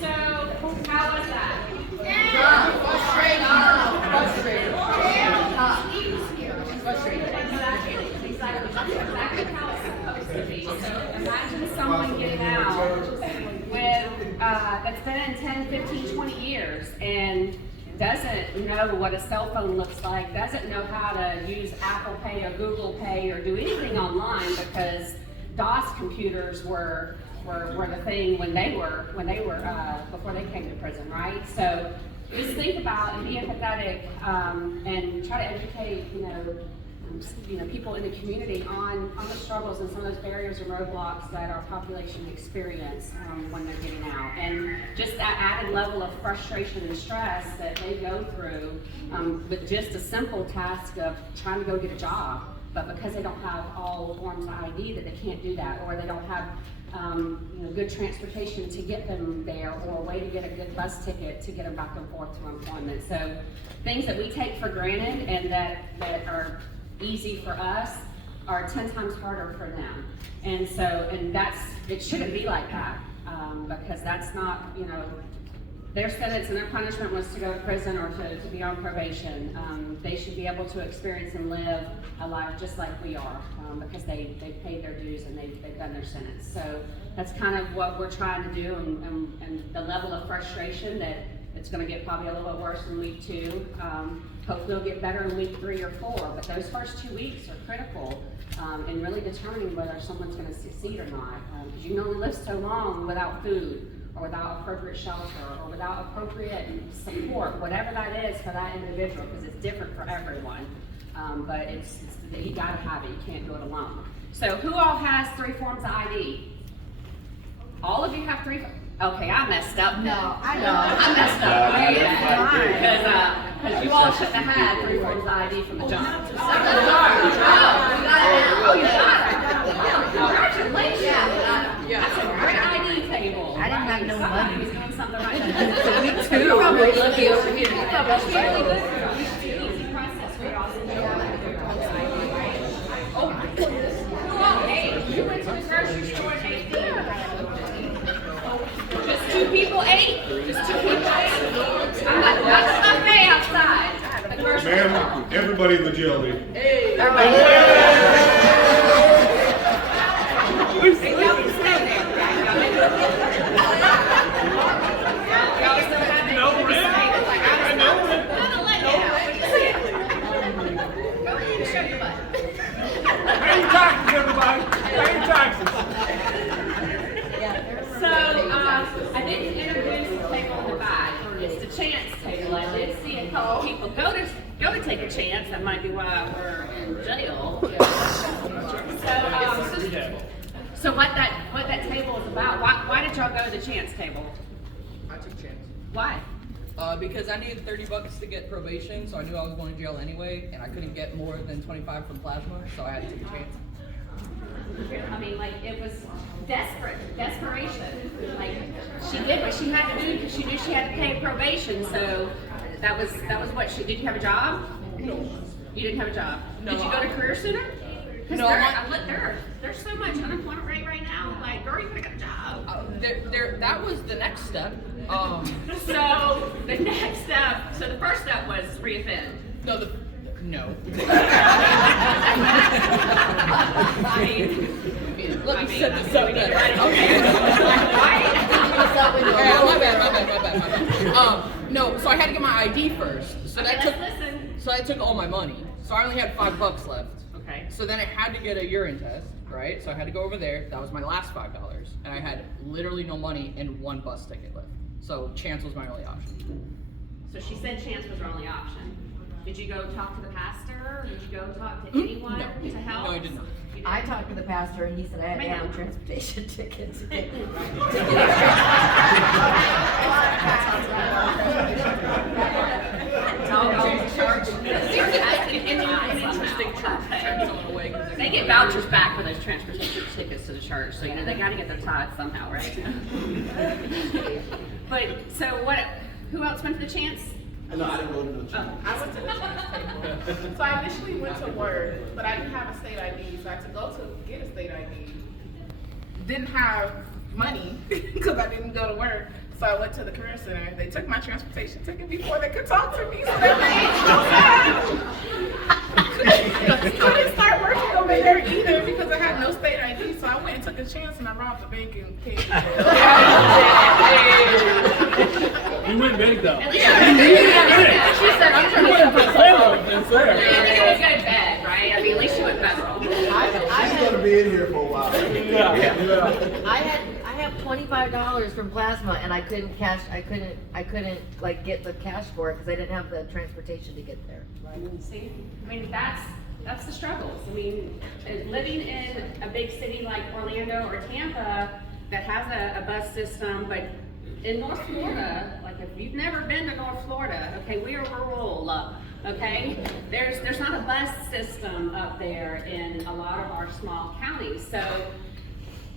So, how was that? Frustrated. Exactly how it's supposed to be. So, imagine someone getting out with, that's been in 10, 15, 20 years and doesn't know what a cell phone looks like, doesn't know how to use Apple Pay or Google Pay or do anything online because DOS computers were the thing when they were before they came to prison, right? So just think about and be empathetic and try to educate, people in the community on the struggles and some of those barriers and roadblocks that our population experience when they're getting out, and just that added level of frustration and stress that they go through with just a simple task of trying to go get a job, but because they don't have all forms of ID that they can't do that, or they don't have good transportation to get them there, or a way to get a good bus ticket to get them back and forth to employment. So things that we take for granted and that are easy for us are 10 times harder for them. And it shouldn't be like that, because that's not, their sentence and their punishment was to go to prison or to be on probation. They should be able to experience and live a life just like we are, because they paid their dues and they've done their sentence. So that's kind of what we're trying to do, and the level of frustration that it's going to get probably a little bit worse in week 2. Hopefully it'll get better in week 3 or 4, but those first 2 weeks are critical in really determining whether someone's going to succeed or not, because you can only live so long without food, or without appropriate shelter, or without appropriate support, whatever that is for that individual, because it's different for everyone. But you gotta have it, you can't do it alone. So who all has 3 forms of ID? All of you have 3? Okay, I messed up. No, I know. I messed up way bad, because you all shouldn't have had 3 forms of ID from the jump. Oh, you got it. Congratulations. That's a great ID table. I didn't have no money. He's doing something right now. Me too. You're probably lucky over here. It's really good. It's an easy process for you all to do. Oh, who all ate? You went to the grocery store and ate these. Just 2 people ate? Just 2 people ate? That's a buffet outside. Ma'am, everybody in the jail ate. Hey. Pay your taxes, everybody. Pay your taxes. So, I didn't introduce the table in the back. It's the chance table. I did see a couple people go to take a chance. That might be why we're in jail. So what that table is about? Why did y'all go to the chance table? I took a chance. Why? Because I needed $30 to get probation, so I knew I was going to jail anyway, and I couldn't get more than 25 from plasma, so I had to take a chance. I mean, it was desperation. She did what she had to do because she knew she had to pay probation. So that was what she did. You have a job? No. You didn't have a job. No, Did you go to Career Center? No, There's so much unemployment rate right now. Like, girl, you could have got a job. That was the next step. So the next step. So the first step was reoffend. No. Let me set this up better. Okay. My bad. No, so I had to get my ID first. So Okay, that listen. So I took all my money. So I only had $5 left. Okay. So then I had to get a urine test, right? So I had to go over there. That was my last $5. And I had literally no money and 1 bus ticket left. So chance was my only option. So she said chance was her only option. Did you go talk to the pastor? Or did you go talk to anyone No. to help? No, I did not. You didn't? I talked to the pastor and he said I had to have Ma'am. a transportation ticket to get Interesting church. They get vouchers back for those transportation tickets to the church, so they got to get their tithes somehow, right? But so what? Who else went to the chance? No, I didn't go to the church. I went to the chance table. So I initially went to work, but I didn't have a state ID, so I had to go to get a state ID. Didn't have money because I didn't go to work. So I went to the career center. They took my transportation ticket before they could talk to me. So they couldn't start working over there either because I had no state ID. So I went and took a chance and I robbed the bank and paid. You went big though. She said, I'm trying to You went federal. I think it was good bed, right? I mean, at least you went federal. She's gonna be in here for a while. I have $25 from plasma and I couldn't like get the cash for it because I didn't have the transportation to get there. See, I mean, that's the struggles. I mean, living in a big city like Orlando or Tampa that has a bus system, but in North Florida, like if you've never been to North Florida, okay, we are rural, okay? There's not a bus system up there in a lot of our small counties. So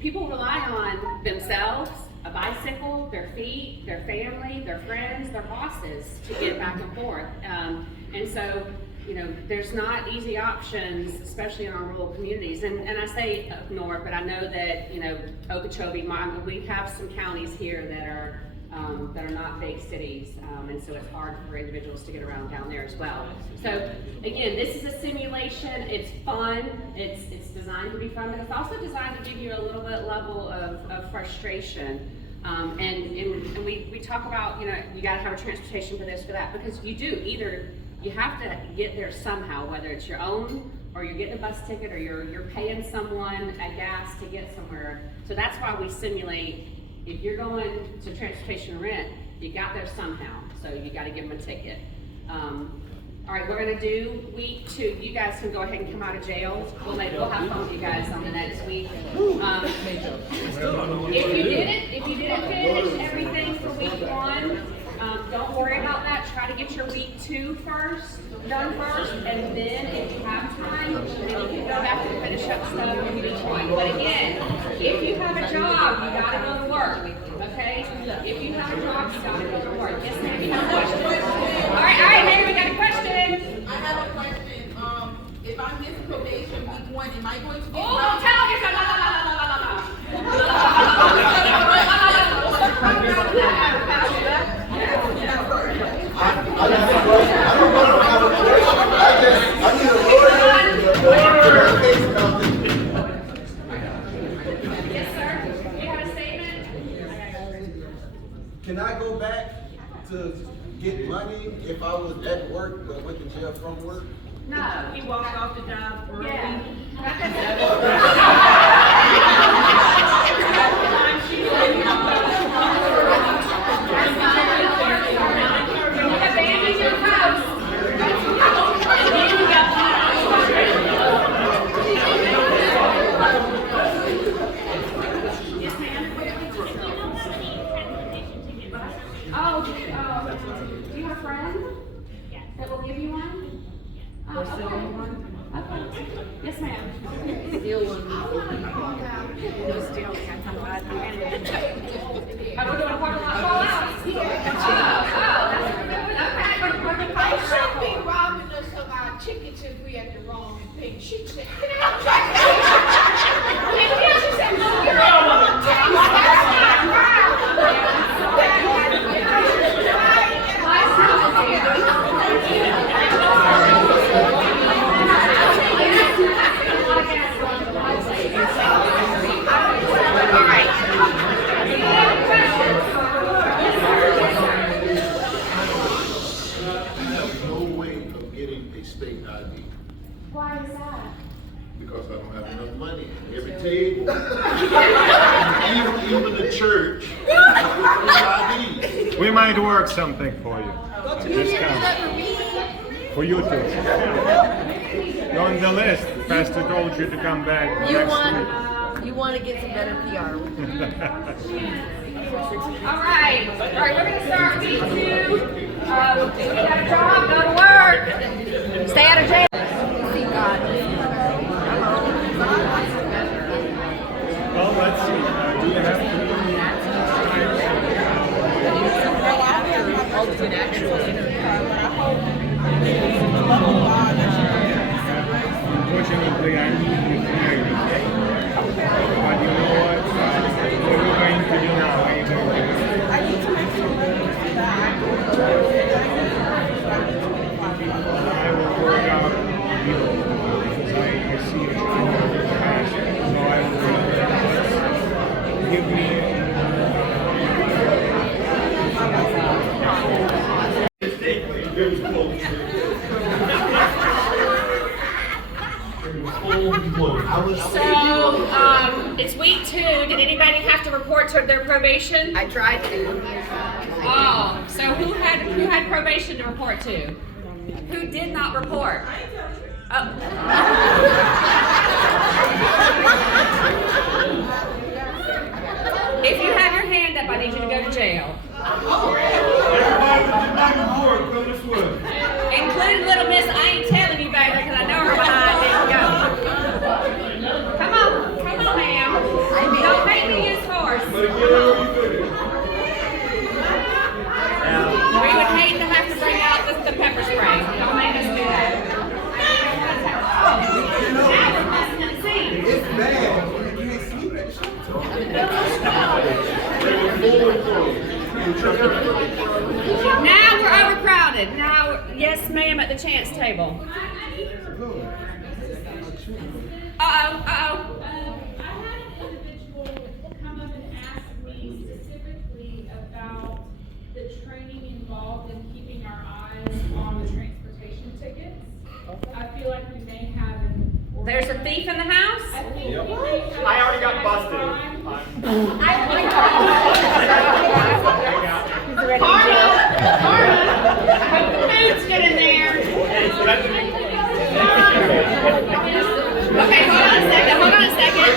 people rely on themselves, a bicycle, their feet, their family, their friends, their bosses to get back and forth. And so, you know, there's not easy options, especially in our rural communities. And I say up north, but I know that, you know, Okeechobee, we have some counties here that are not big cities, and so it's hard for individuals to get around down there as well. So again, this is a simulation. It's fun. It's designed to be fun, but it's also designed to give you a little bit level of frustration. And we talk about, you know, you got to have a transportation for this, for that, because you do either. You have to get there somehow, whether it's your own, or you're getting a bus ticket, or you're paying someone a gas to get somewhere. So that's why we simulate. If you're going to transportation rent, you got there somehow. So you got to give them a ticket. All right, we're gonna do week 2. You guys can go ahead and come out of jail. We'll have fun with you guys on the next week. If you didn't finish everything for week 1, don't worry about that. Try to get your week 2 done first, and then if you have time, then you can go back and finish up stuff in week 1. But again, if you have a job, you gotta go to work. Okay? If you have a job, you gotta go to work. Yes, ma'am. You have a question? All right, Mary, we got a question. I have a question. If I miss probation week 1, am I going to get? Oh, don't tell me. Yes, sir. You have a statement? Can I go back to get money if I was at work but went to jail from work? No. He walked off the job early. Yeah. Abandon your house. Yes, ma'am. Oh, do you have a friend that will give you one? Oh, okay. Okay. Yes, ma'am. Steal one. I would want to park lot fall out. Oh, that's I should be robbing us of our chickens if we had the wrong thing. She said, "Can I she said, "No, you're all Why is that? Because I don't have enough money. Every table, even the church. We might work something for you. A discount. For you too. You're on the list. Pastor told you to come back next week. You want to get some better PR. All right, we're gonna start week 2. If you got a job, go to work. Stay out of jail. Well, let's see. Do you have to? Ultimate actual Unfortunately, I need to hear you. But you know what? We're going probation? I tried to. Oh, so who had probation to report to? Who did not report? Oh. If you have your hand up, I need you to go to jail. Including little miss, I ain't telling you, baby, because I know her behind didn't go. Come on, ma'am. Don't make me use force. We would hate to have to bring out the pepper spray. Don't make us do that. It's bad. You can't sleep at Now we're overcrowded. Now, yes, ma'am, at the chance table. I had an individual come up and ask me specifically about the training involved in keeping our eyes on the transportation tickets. I feel like we may have an. There's a thief in the house? I think we may have. I already got busted. I hope the food's good in there. Okay, hold on a second.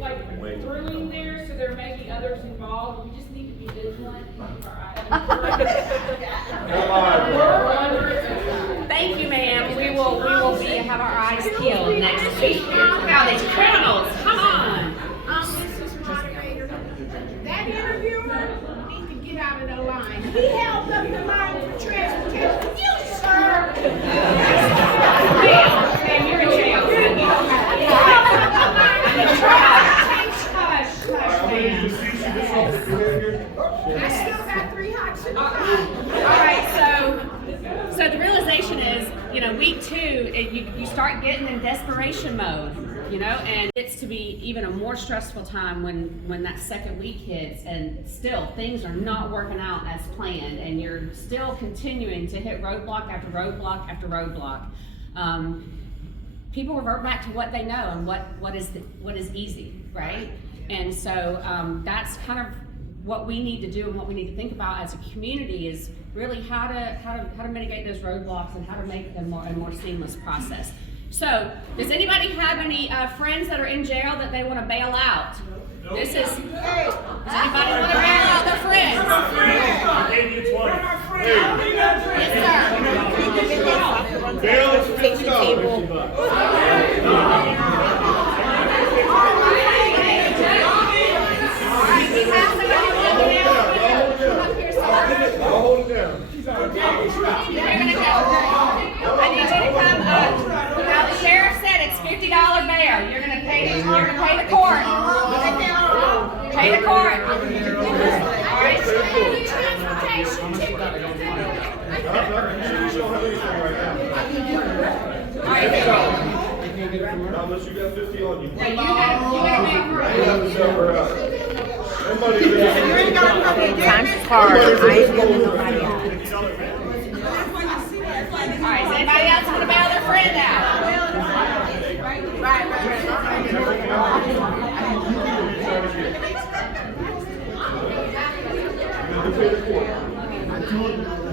Like brewing there, so there may be others involved. We just need to be vigilant and keep our eyes. Thank you, ma'am. We will have our eyes peeled next week. Now these criminals, come on. Mrs. Moderator, that interviewer needs to get out of the line. He held up the line for transportation. You, sir! Ma'am, you're in jail. Hush, ma'am. I still got 3 hot chili All right, so the realization is, week 2, you start getting in desperation mode, and it's to be even a more stressful time when that second week hits, and still things are not working out as planned, and you're still continuing to hit roadblock after roadblock after roadblock. People revert back to what they know and what is easy, right? And so that's kind of what we need to do and what we need to think about as a community is really how to mitigate those roadblocks and how to make them a more seamless process. So, does anybody have any friends that are in jail that they want to bail out? Does anybody want to bail out their friends? I gave you 20. Yes, sir. Bail is $50. I'll hold it down. You're gonna go. I need you to come up. Now the sheriff said it's $50 bail. You're gonna pay the court. Pay the court. All right. Transportation ticket. All right. Unless you got 50 on you. Now you gotta bail for Times is hard. I ain't giving nobody out. All right, is anybody else gonna bail their friend out? I told you.